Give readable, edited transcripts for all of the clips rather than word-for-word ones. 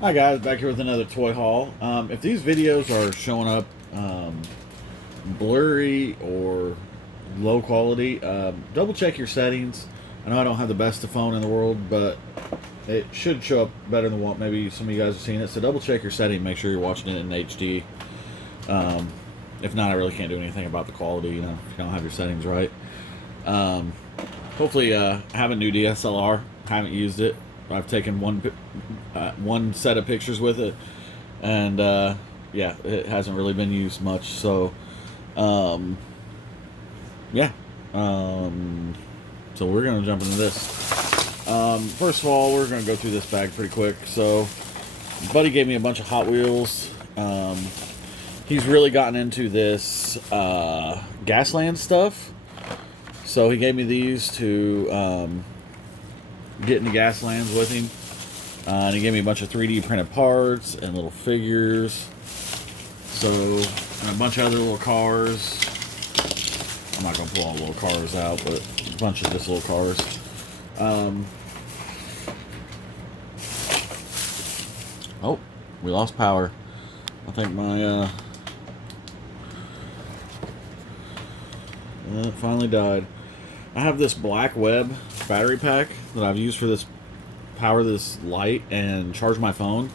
Hi guys, back here with another toy haul. If these videos are showing up blurry or low quality, double check your settings. I know I don't have the best phone in the world, but it should show up better than what maybe some of you guys have seen it. So double check your setting, make sure you're watching it in HD. If not, I really can't do anything about the quality, if you don't have your settings right. Hopefully, I have a new DSLR. Haven't used it. I've taken one set of pictures with it, and yeah, it hasn't really been used much. So, yeah. So we're gonna jump into this. First of all, we're gonna go through this bag pretty quick. So, buddy gave me a bunch of Hot Wheels. He's really gotten into this Gasland stuff. So he gave me these to get into Gaslands with him. And he gave me a bunch of 3D printed parts and little figures. So, and a bunch of other little cars. I'm not going to pull all the little cars out, but a bunch of just little cars. Oh, we lost power. I think my it finally died. I have this black web battery pack that I've used for this power this light and charge my phone.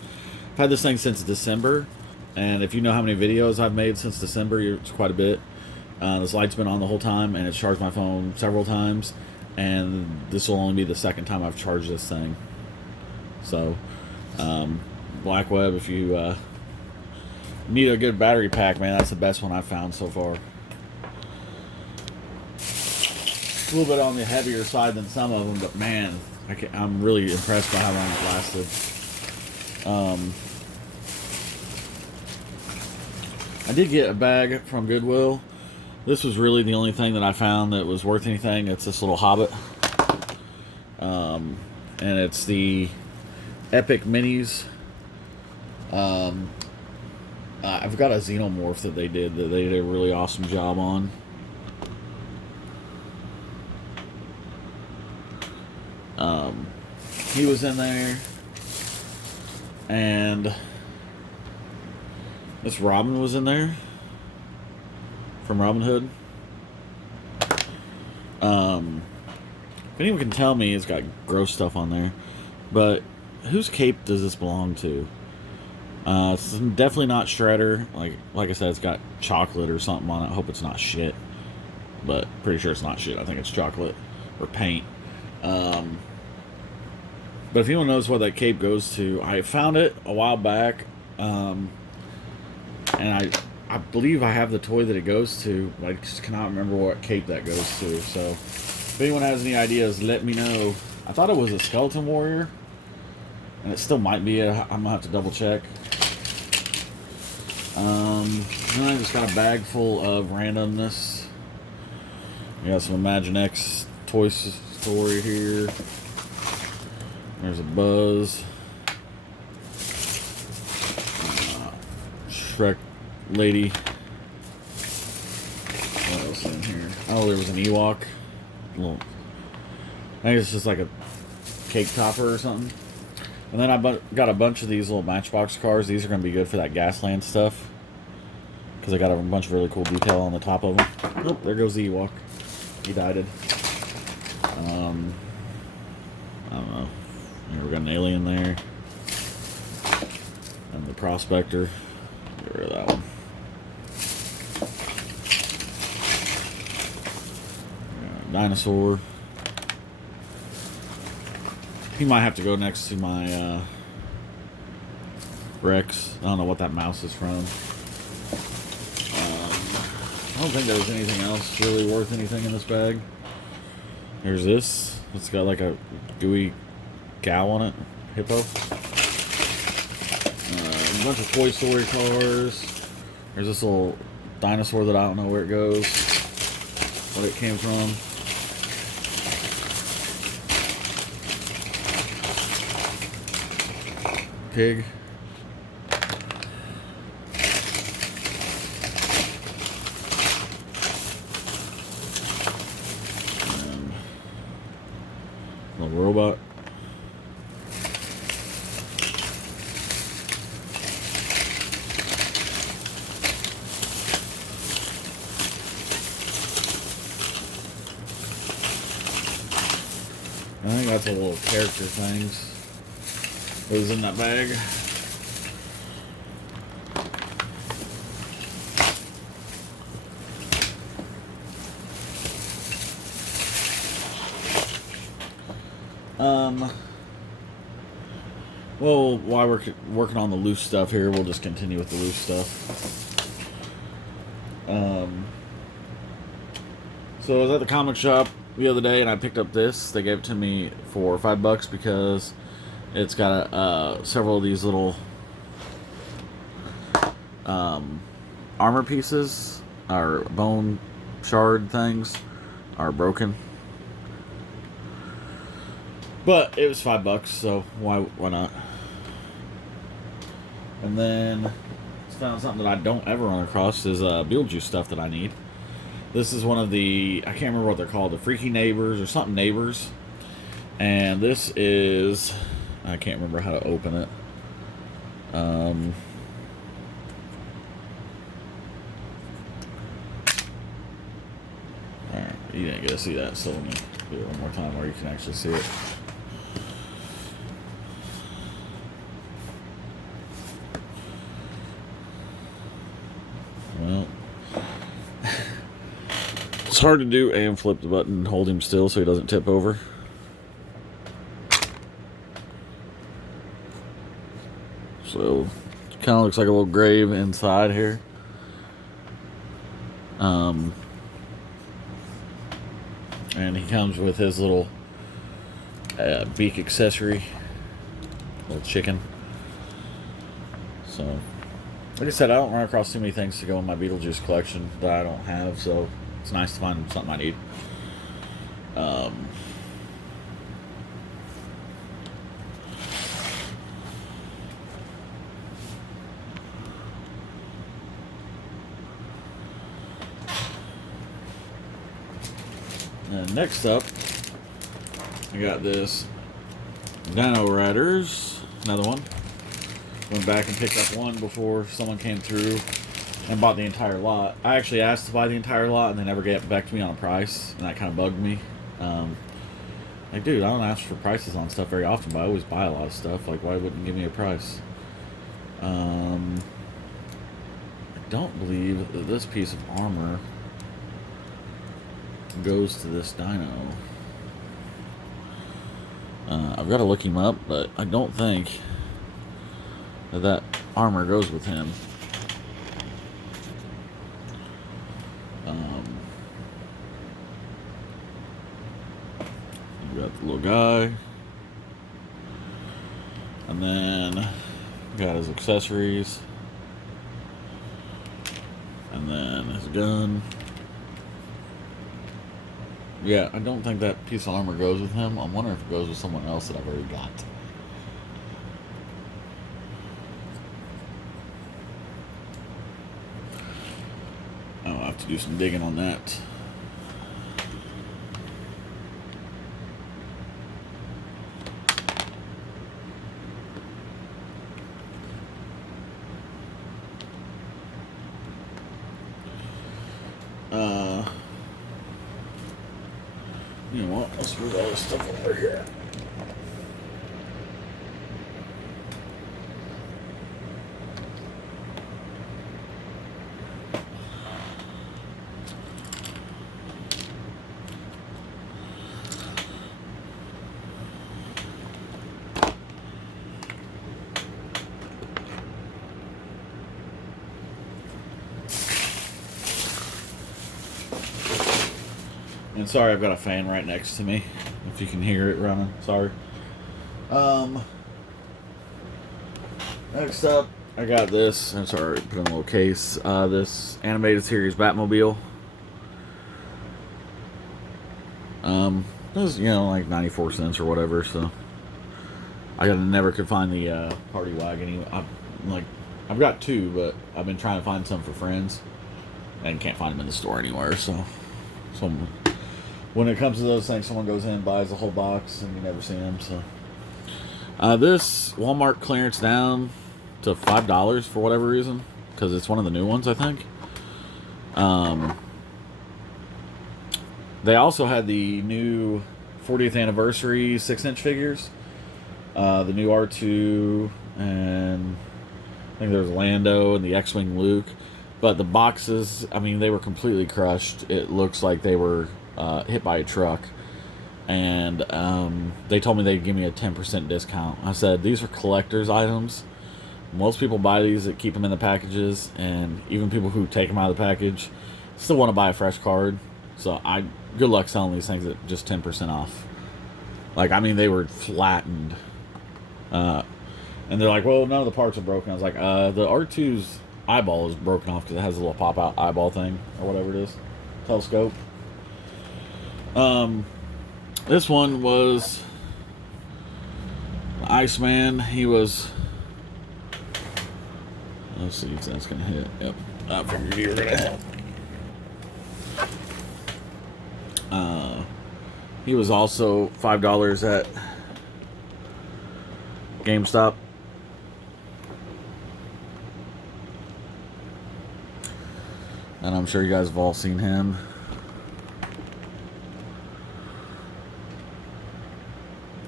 I've had this thing since December, and if you know how many videos I've made since December, it's quite a bit. This light's been on the whole time, and it's charged my phone several times, and this will only be the second time I've charged this thing. So, black web, if you need a good battery pack, man, that's the best one I've found so far. A little bit on the heavier side than some of them, but man, I'm really impressed by how long it lasted. I did get a bag from Goodwill. This was really the only thing that I found that was worth anything. It's this little Hobbit. And it's the Epic Minis. I've got a Xenomorph that they did a really awesome job on. He was in there, and this Robin was in there from Robin Hood. If anyone can tell me, it's got gross stuff on there, but whose cape does this belong to? It's definitely not Shredder. Like I said, it's got chocolate or something on it. I hope it's not shit, but pretty sure it's not shit. I think it's chocolate or paint. But if anyone knows what that cape goes to, I found it a while back, and I believe I have the toy that it goes to, but I just cannot remember what cape that goes to. So if anyone has any ideas, let me know. I thought it was a Skeleton Warrior, and it still might be. I'm gonna have to double check. Then I just got a bag full of randomness. We got some Imaginext Toy Story here. There's a Buzz. Shrek lady. What else in here? Oh, there was an Ewok. I think it's just like a cake topper or something. And then I got a bunch of these little Matchbox cars. These are going to be good for that Gasland stuff, because I got a bunch of really cool detail on the top of them. Oh, there goes the Ewok. He died. I don't know. We got an alien there. And the Prospector. Get rid of that one. Dinosaur. He might have to go next to my Rex. I don't know what that mouse is from. I don't think there's anything else really worth anything in this bag. There's this. It's got like a gooey cow on it. Hippo. A bunch of Toy Story cars. There's this little dinosaur that I don't know where it goes. What it came from. Pig. Little robot. That's a little character things. What was in that bag? Well, while we're working on the loose stuff here, we'll just continue with the loose stuff. So I was at the comic shop the other day and I picked up this. They gave it to me for $5 because it's got several of these little armor pieces, or bone shard things, are broken. But it was $5, so why not? And then it's found something that I don't ever run across is Beetlejuice stuff that I need. This is one of the, I can't remember what they're called, the Freaky Neighbors or something Neighbors. And this is, I can't remember how to open it. Alright, you didn't get to see that, so let me do it one more time where you can actually see it. Well, it's hard to do and flip the button and hold him still so he doesn't tip over. So, it kind of looks like a little grave inside here. And he comes with his little beak accessory, little chicken. So, like I said, I don't run across too many things to go in my Beetlejuice collection that I don't have, so it's nice to find something I need. And next up, I got this Dino Riders, another one. Went back and picked up one before someone came through and bought the entire lot. I actually asked to buy the entire lot and they never get back to me on a price, and that kind of bugged me. Like, dude, I don't ask for prices on stuff very often, but I always buy a lot of stuff. Like, why wouldn't you give me a price? I don't believe that this piece of armor goes to this dino. I've got to look him up, but I don't think that armor goes with him. You got the little guy, and then got his accessories, and then his gun. Yeah, I don't think that piece of armor goes with him. I'm wondering if it goes with someone else that I've already got. I'll have to do some digging on that. You know what? Let's move all this stuff over here. And sorry, I've got a fan right next to me. If you can hear it running, sorry. Next up, I got this. I'm sorry, put in a little case. This animated series Batmobile. It was, you know, like 94 cents or whatever. So I never could find the party wagon. I've got two, but I've been trying to find some for friends and can't find them in the store anywhere. So when it comes to those things, someone goes in and buys a whole box and you never see them. So this Walmart clearance down to $5 for whatever reason, because it's one of the new ones, I think. They also had the new 40th anniversary 6-inch figures. The new R2, and I think there's Lando and the X-Wing Luke. But the boxes, I mean, they were completely crushed. It looks like they were hit by a truck. And they told me they'd give me a 10% discount. I said, these are collector's items. Most people buy these that keep them in the packages, and even people who take them out of the package still want to buy a fresh card. So good luck selling these things at just 10% off. Like, I mean, they were flattened. And they're like, well, none of the parts are broken. I was like, the R2's eyeball is broken off because it has a little pop-out eyeball thing, or whatever it is. Telescope. This one was Iceman. He was... Let's see if that's going to hit. Yep. I figured you were going to hit. He was also $5 at GameStop. And I'm sure you guys have all seen him.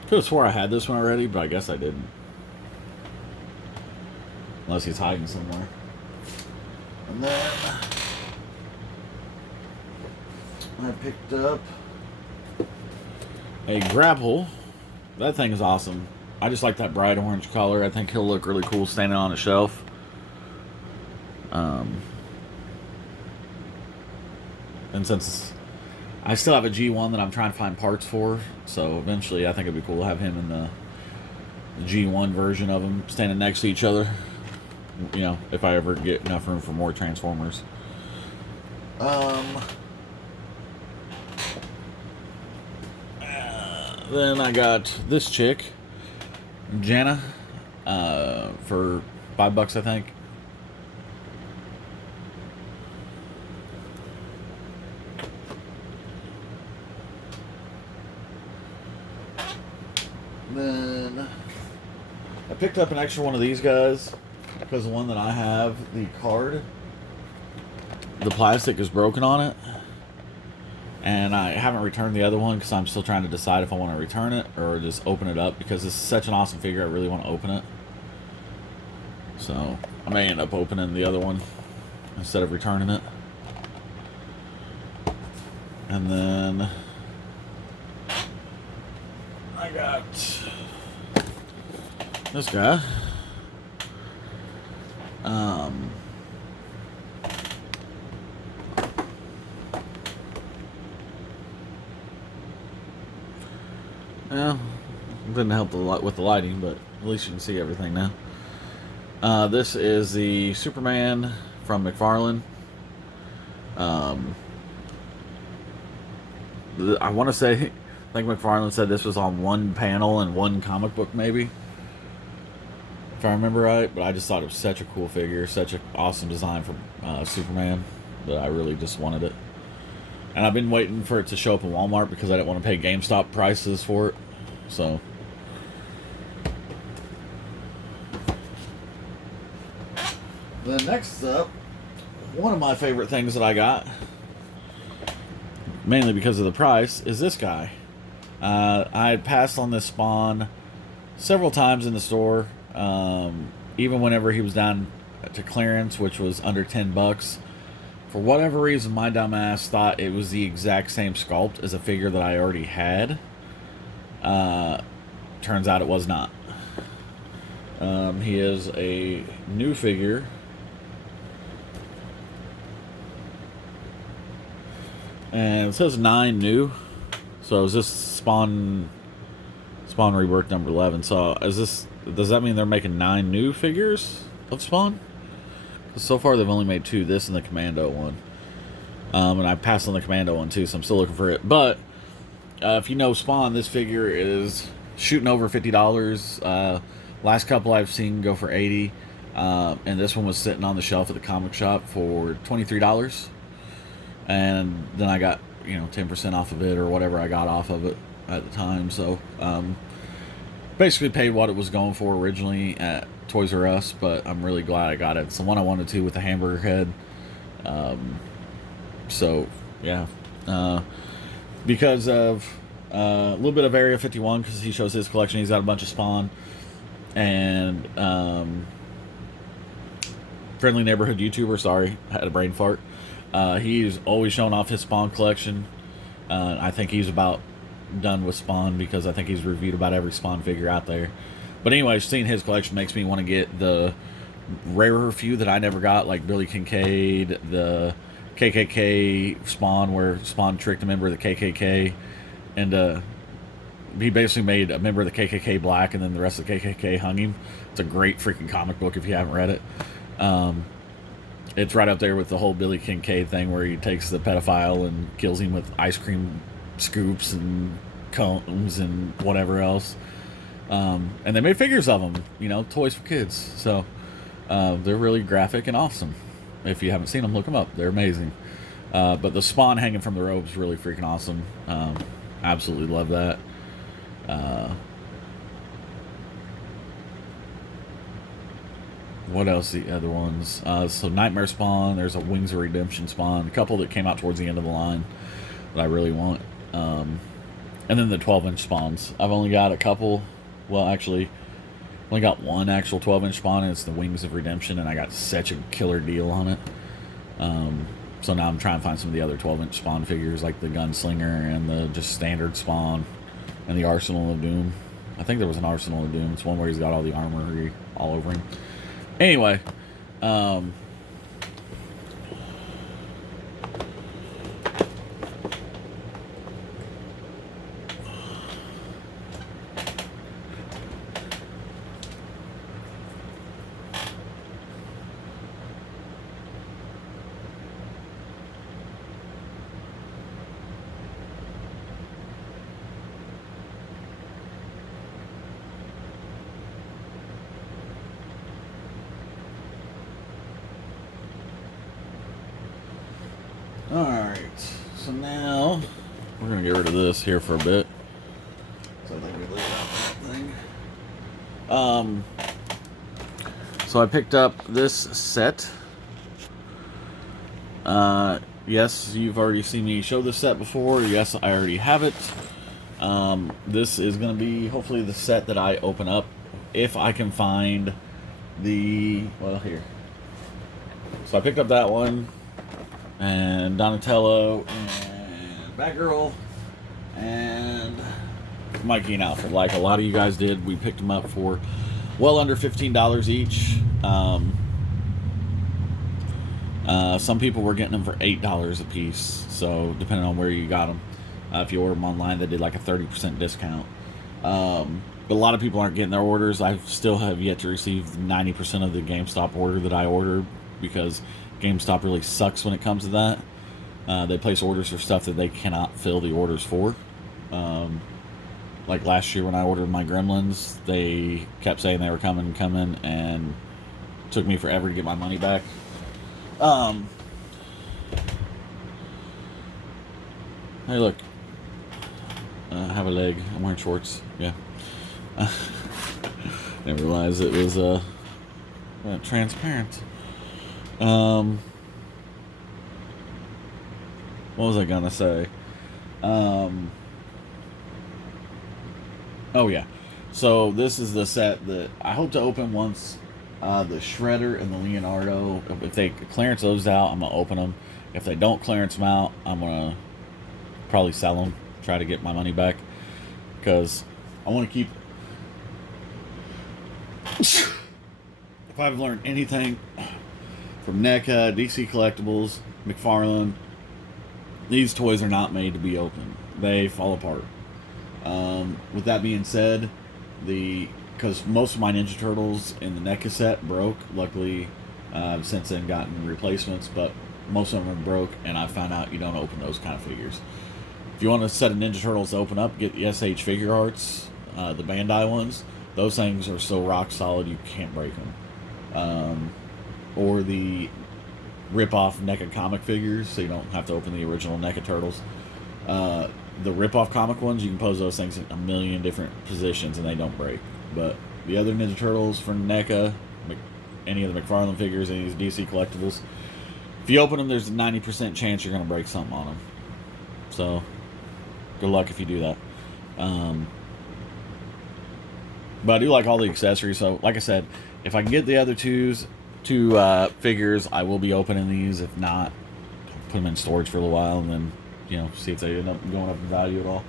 Could have swore I had this one already, but I guess I didn't. Unless he's hiding somewhere. And then I picked up a grapple. That thing is awesome. I just like that bright orange color. I think he'll look really cool standing on a shelf. And since I still have a G1 that I'm trying to find parts for, so eventually I think it'd be cool to have him in the G1 version of him standing next to each other. You know, if I ever get enough room for more Transformers. Then I got this chick, Jana, for $5, I think. Then I picked up an extra one of these guys because the one that I have, the card, the plastic is broken on it. And I haven't returned the other one because I'm still trying to decide if I want to return it or just open it up, because this is such an awesome figure. I really want to open it. So I may end up opening the other one instead of returning it. And then I got this guy. Well, didn't help a lot with the lighting, but at least you can see everything now. This is the Superman from McFarlane. I want to say, I think McFarlane said this was on one panel and one comic book, maybe, if I remember right. But I just thought it was such a cool figure, such an awesome design for Superman, that I really just wanted it. And I've been waiting for it to show up in Walmart because I didn't want to pay GameStop prices for it. So then next up, one of my favorite things that I got, mainly because of the price, is this guy. I had passed on this Spawn several times in the store, even whenever he was down to clearance, which was under $10. For whatever reason, my dumbass thought it was the exact same sculpt as a figure that I already had. Turns out it was not. He is a new figure. And it says 9 new. So is this Spawn Rebirth number 11? So does that mean they're making 9 new figures of Spawn? So far, they've only made 2, this and the Commando one. And I passed on the Commando one, too, so I'm still looking for it. But, if you know Spawn, this figure is shooting over $50. Last couple I've seen go for $80. And this one was sitting on the shelf at the comic shop for $23. And then I got, 10% off of it, or whatever I got off of it at the time. So, basically paid what it was going for originally at Toys R Us, but I'm really glad I got it. It's the one I wanted to, with the hamburger head. So yeah, because of A little bit of Area 51 because he shows his collection. He's got a bunch of Spawn. And Friendly Neighborhood YouTuber, sorry, I had a brain fart. He's always showing off his Spawn collection. I think he's about done with Spawn because I think he's reviewed about every Spawn figure out there. But anyway, seeing his collection makes me want to get the rarer few that I never got, like Billy Kincaid, the KKK Spawn, where Spawn tricked a member of the KKK, and he basically made a member of the KKK black, and then the rest of the KKK hung him. It's a great freaking comic book if you haven't read it. It's right up there with the whole Billy Kincaid thing where he takes the pedophile and kills him with ice cream scoops and cones and whatever else. And they made figures of them, you know, toys for kids. So they're really graphic and awesome. If you haven't seen them, look them up. They're amazing. But the Spawn hanging from the rope is really freaking awesome. Absolutely love that. What else? The other ones. So Nightmare Spawn. There's a Wings of Redemption Spawn. A couple that came out towards the end of the line that I really want. And then the 12-inch Spawns. I've only got a couple. Well, actually, only got one actual 12-inch Spawn, and it's the Wings of Redemption, and I got such a killer deal on it. So now I'm trying to find some of the other 12-inch Spawn figures, like the Gunslinger and the just standard Spawn and the Arsenal of Doom. I think there was an Arsenal of Doom. It's one where he's got all the armory all over him. Anyway, alright, so now we're going to get rid of this here for a bit. So I think we laid out that thing. So I picked up this set. Yes, you've already seen me show this set before. Yes, I already have it. This is going to be hopefully the set that I open up if I can find the, well, here. So I picked up that one, and Donatello, and Batgirl, and Mikey and Alfred. Like a lot of you guys did, we picked them up for well under $15 each. Some people were getting them for $8 a piece, so depending on where you got them. If you order them online, they did like a 30% discount. But a lot of people aren't getting their orders. I still have yet to receive 90% of the GameStop order that I ordered, because GameStop really sucks when it comes to that. They place orders for stuff that they cannot fill the orders for. Like last year when I ordered my Gremlins, they kept saying they were coming, and it took me forever to get my money back. Hey, look. I have a leg. I'm wearing shorts. Yeah. Didn't realize it was transparent. What was I gonna say? Oh yeah. So this is the set that I hope to open once the Shredder and the Leonardo. If they clearance those out, I'm gonna open them. If they don't clearance them out, I'm gonna probably sell them. Try to get my money back, because I want to keep. If I've learned anything from NECA, DC Collectibles, McFarlane, these toys are not made to be opened. They fall apart. With that being said, because most of my Ninja Turtles in the NECA set broke. Luckily, I've since then gotten replacements, but most of them are broke, and I found out you don't open those kind of figures. If you want a set of Ninja Turtles to open up, get the SH Figure Arts, the Bandai ones. Those things are so rock solid you can't break them. Or the rip-off NECA comic figures, so you don't have to open the original NECA Turtles. The rip-off comic ones, you can pose those things in a million different positions and they don't break. But the other Ninja Turtles from NECA, any of the McFarlane figures, any of these DC Collectibles, if you open them, there's a 90% chance you're going to break something on them. So, good luck if you do that. But I do like all the accessories. So, like I said, if I can get the other two figures, I will be opening these. If not, put them in storage for a little while and then, see if they end up going up in value at all.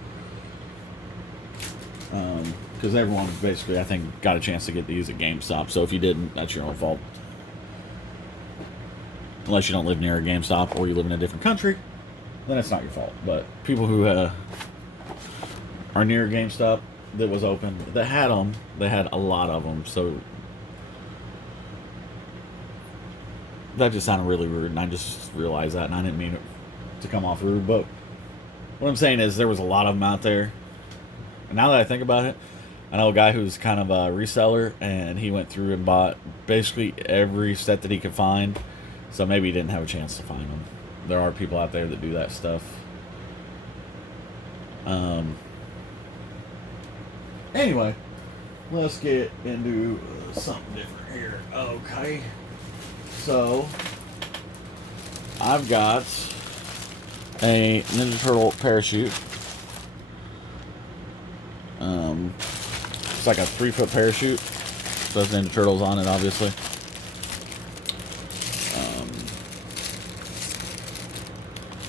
Because everyone basically, I think, got a chance to get these at GameStop. So if you didn't, that's your own fault. Unless you don't live near a GameStop or you live in a different country, then it's not your fault. But people who are near a GameStop that was open, that had them, they had a lot of them. So that just sounded really rude, and I just realized that, and I didn't mean it to come off rude. But what I'm saying is there was a lot of them out there. And now that I think about it, I know a guy who's kind of a reseller, and he went through and bought basically every set that he could find. So maybe he didn't have a chance to find them. There are people out there that do that stuff. Anyway, let's get into something different here. Okay. So, I've got a Ninja Turtle parachute. It's like a 3-foot parachute. So there's Ninja Turtles on it, obviously.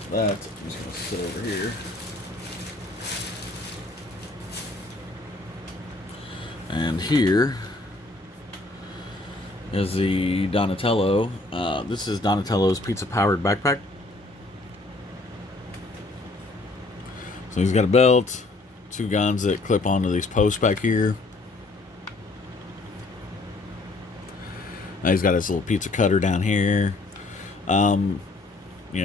I'm just going to sit over here. And here is the Donatello. This is Donatello's pizza-powered backpack. So he's got a belt, 2 guns that clip onto these posts back here. Now he's got his little pizza cutter down here.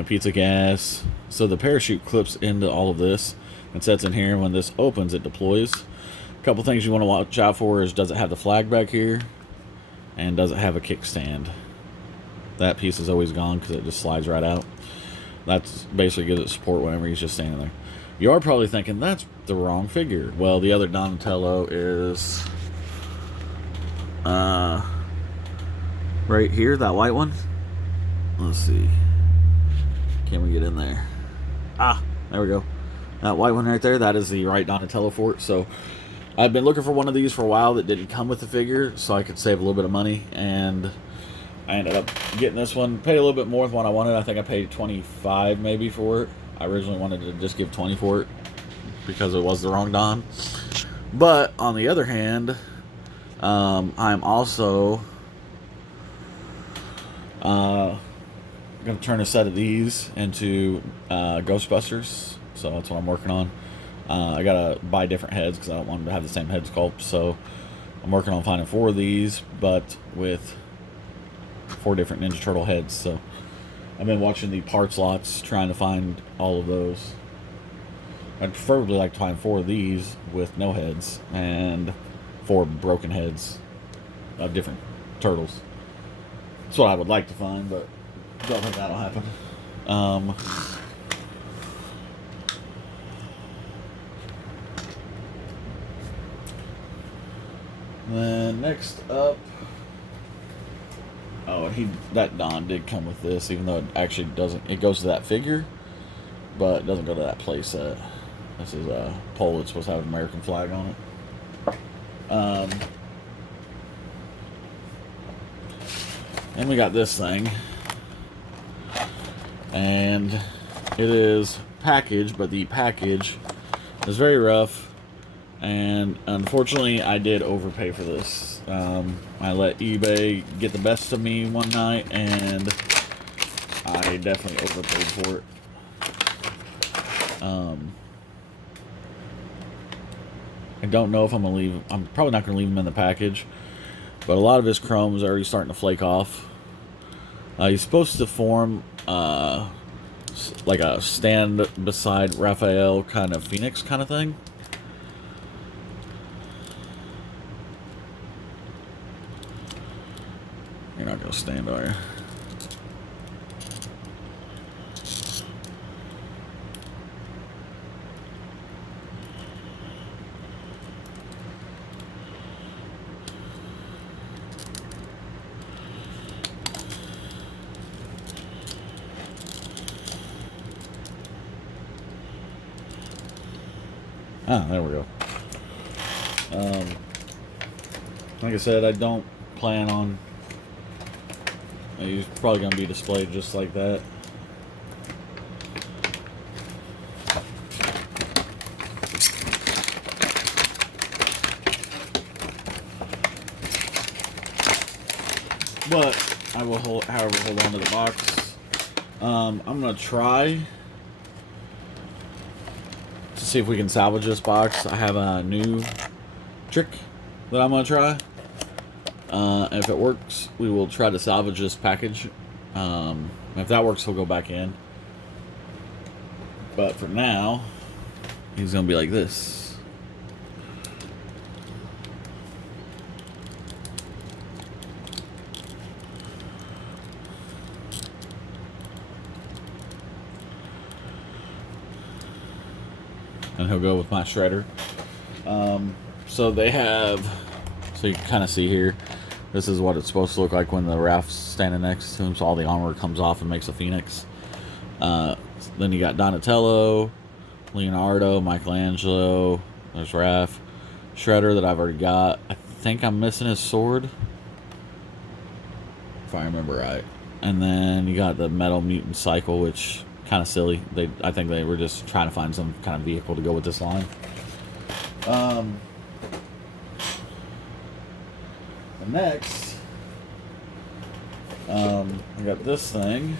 Pizza gas. So the parachute clips into all of this and sets in here. When this opens, it deploys. A couple things you want to watch out for is, does it have the flag back here? And does it have a kickstand? That piece is always gone because it just slides right out. That's basically gives it support whenever he's just standing there. You are probably thinking, that's the wrong figure. Well, the other Donatello is right here, that white one. Let's see. Can we get in there? There we go. That white one right there, that is the right Donatello for it. So I've been looking for one of these for a while that didn't come with the figure, so I could save a little bit of money, and I ended up getting this one. Paid a little bit more than what I wanted. I think I paid $25 maybe for it. I originally wanted to just give $20 for it because it was the wrong Don. But on the other hand, I'm also going to turn a set of these into Ghostbusters. So that's what I'm working on. I gotta buy different heads because I don't want them to have the same head sculpt. So I'm working on finding 4 of these, but with 4 different Ninja Turtle heads. So I've been watching the parts lots, trying to find all of those. I'd preferably like to find 4 of these with no heads and 4 broken heads of different turtles. That's what I would like to find, but don't think that'll happen. Then next up, and that Don did come with this, even though it actually doesn't. It goes to that figure, but it doesn't go to that play set. This is a pole that's supposed to have an American flag on it. And we got this thing, and it is packaged, but the package is very rough. And unfortunately, I did overpay for this. I let eBay get the best of me one night, and I definitely overpaid for it. I don't know if I'm going to leave. I'm probably not going to leave them in the package. But a lot of his chrome is already starting to flake off. He's supposed to form like a stand beside Raphael kind of Phoenix kind of thing. You're not going to stand, are you? Ah, there we go. Like I said, I don't plan on. He's probably going to be displayed just like that. But I will, hold on to the box. I'm going to try to see if we can salvage this box. I have a new trick that I'm going to try. If it works, we will try to salvage this package. If that works, he'll go back in. But for now, he's going to be like this. And he'll go with my shredder. So they have, so you can kind of see here, this is what it's supposed to look like when the Raph's standing next to him, so all the armor comes off and makes a phoenix. Then you got Donatello, Leonardo, Michelangelo, there's Raph, Shredder that I've already got. I think I'm missing his sword, if I remember right. And then you got the Metal Mutant Cycle, which kind of silly. I think they were just trying to find some kind of vehicle to go with this line. Next, I got this thing.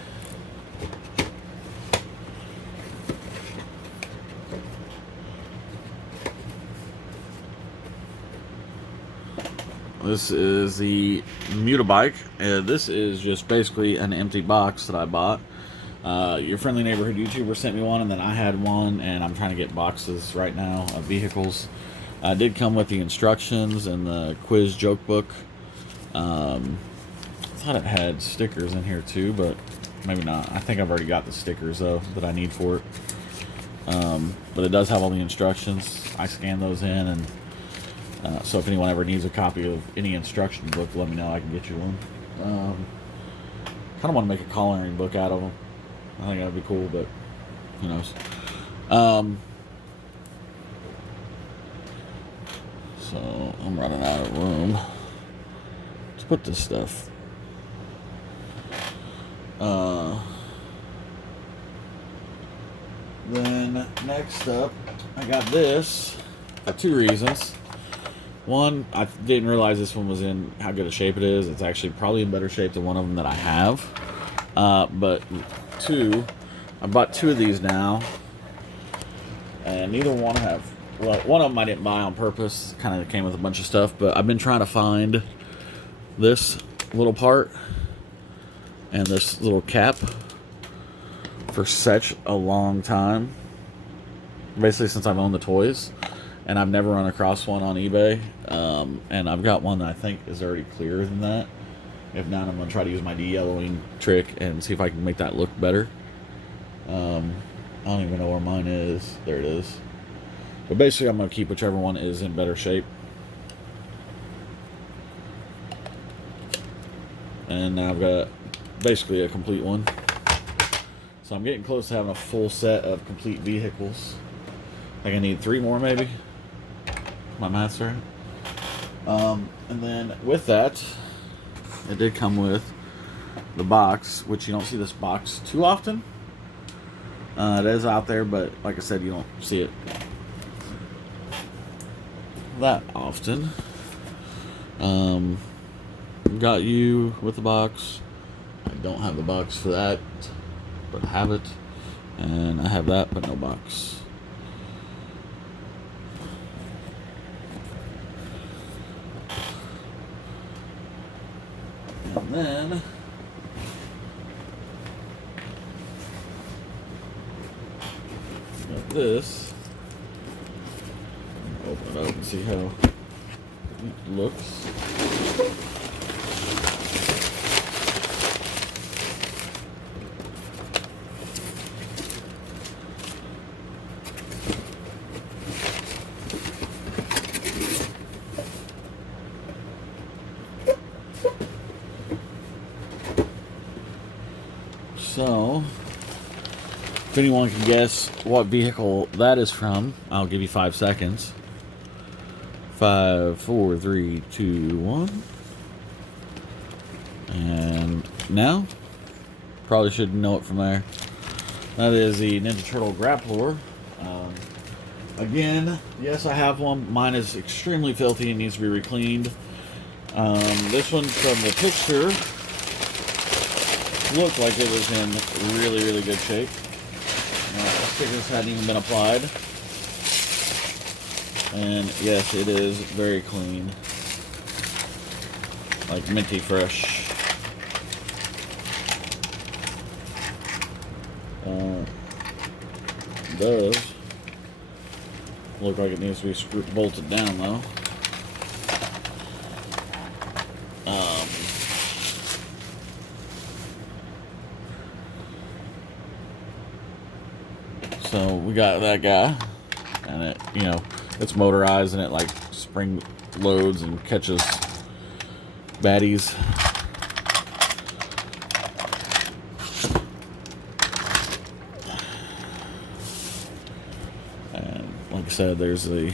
This is the Mutabike. This is just basically an empty box that I bought. Your friendly neighborhood YouTuber sent me one, and then I had one, and I'm trying to get boxes right now of vehicles. I did come with the instructions and the quiz joke book. I thought it had stickers in here too, but maybe not. I think I've already got the stickers though that I need for it. But it does have all the instructions. I scanned those in, and so if anyone ever needs a copy of any instruction book, let me know. I can get you one. Kind of want to make a coloring book out of them. I think that'd be cool, but who knows. So I'm running out of room to put this stuff. Then next up, I got this for two reasons. One, I didn't realize this one was in how good a shape it is. It's actually probably in better shape than one of them that I have. But two, I bought two of these now, and neither one have. Well, one of them I didn't buy on purpose. Kind of came with a bunch of stuff, but I've been trying to find this little part and this little cap for such a long time. Basically since I've owned the toys, and I've never run across one on eBay. And I've got one that I think is already clearer than that. If not, I'm going to try to use my de-yellowing trick and see if I can make that look better. I don't even know where mine is. There it is. But basically, I'm going to keep whichever one is in better shape. And now I've got basically a complete one. So I'm getting close to having a full set of complete vehicles. I think I need 3 more maybe. My math's right. And then with that, it did come with the box, which you don't see this box too often. It is out there, but like I said, you don't see it that often. Got you with the box. I don't have the box for that, but I have it. And I have that, but no box. And then got this. Open it up and see how it looks. So If anyone can guess what vehicle that is from, I'll give you 5 seconds. 5, 4, 3, 2, 1. And now, probably should know it from there. That is the Ninja Turtle Grappler. Again, yes, I have one. Mine is extremely filthy and needs to be re-cleaned. This one from the picture looked like it was in really, really good shape. Stickers hadn't even been applied. And yes, it is very clean. Like minty fresh. It does look like it needs to be bolted down though. So we got that guy, and it, you know, it's motorized and it like spring loads and catches baddies. And like I said, there's the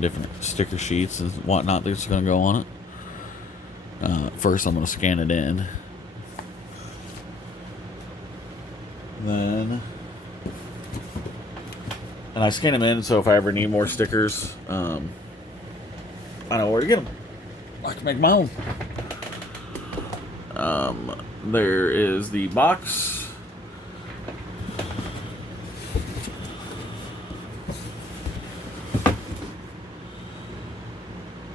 different sticker sheets and whatnot that's going to go on it. First, I'm going to scan it in. Then, and I scan them in, so if I ever need more stickers, I know where to get them. I can make my own. There is the box.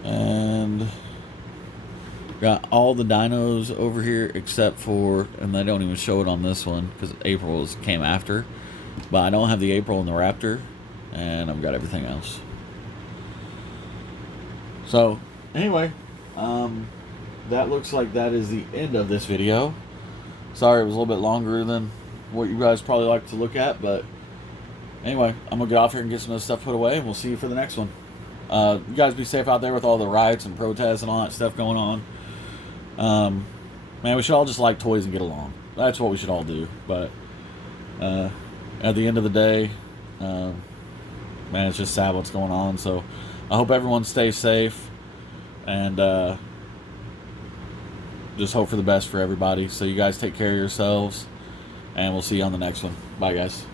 And got all the dinos over here except for, and they don't even show it on this one because April's came after. But I don't have the April and the Raptor, and I've got everything else. So, anyway, that looks like that is the end of this video. Sorry it was a little bit longer than what you guys probably like to look at, but anyway, I'm going to get off here and get some of this stuff put away, and we'll see you for the next one. You guys be safe out there with all the riots and protests and all that stuff going on. Man, we should all just like toys and get along. That's what we should all do. But at the end of the day, man, it's just sad what's going on. So I hope everyone stays safe, and just hope for the best for everybody. So you guys take care of yourselves, and we'll see you on the next one. Bye, guys.